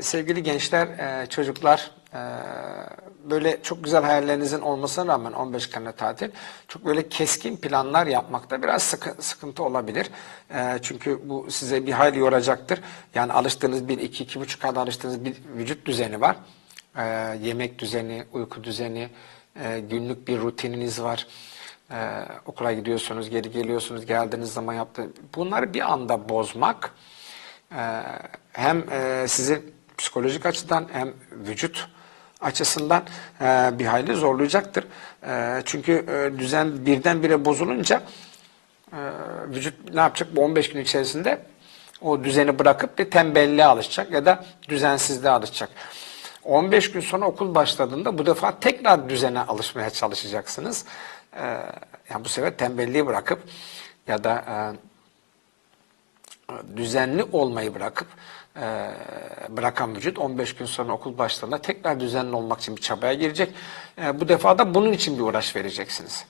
Sevgili gençler, e, çocuklar, e, böyle çok güzel hayallerinizin olmasına rağmen 15 Kanada tatil, çok böyle keskin planlar yapmakta biraz sıkı- sıkıntı olabilir. E, Çünkü bu size bir hayli yoracaktır. Yani alıştığınız bir, iki, iki buçuk ayda alıştığınız bir vücut düzeni var. Yemek düzeni, uyku düzeni, günlük bir rutininiz var. Okula gidiyorsunuz, geri geliyorsunuz, geldiğiniz zaman yaptığı... Bunları bir anda bozmak... Hem sizi psikolojik açıdan hem vücut açısından e, bir hayli zorlayacaktır. E, Çünkü e, düzen birdenbire bozulunca e, vücut ne yapacak bu 15 gün içerisinde? O düzeni bırakıp bir tembelliğe alışacak ya da düzensizliğe alışacak. 15 gün sonra okul başladığında bu defa tekrar düzene alışmaya çalışacaksınız. E, Yani bu sefer tembelliği bırakıp ya da e, düzenli olmayı bırakıp e, bırakan vücut 15 gün sonra okul başladığında tekrar düzenli olmak için bir çabaya girecek. E, bu defa da bunun için bir uğraş vereceksiniz.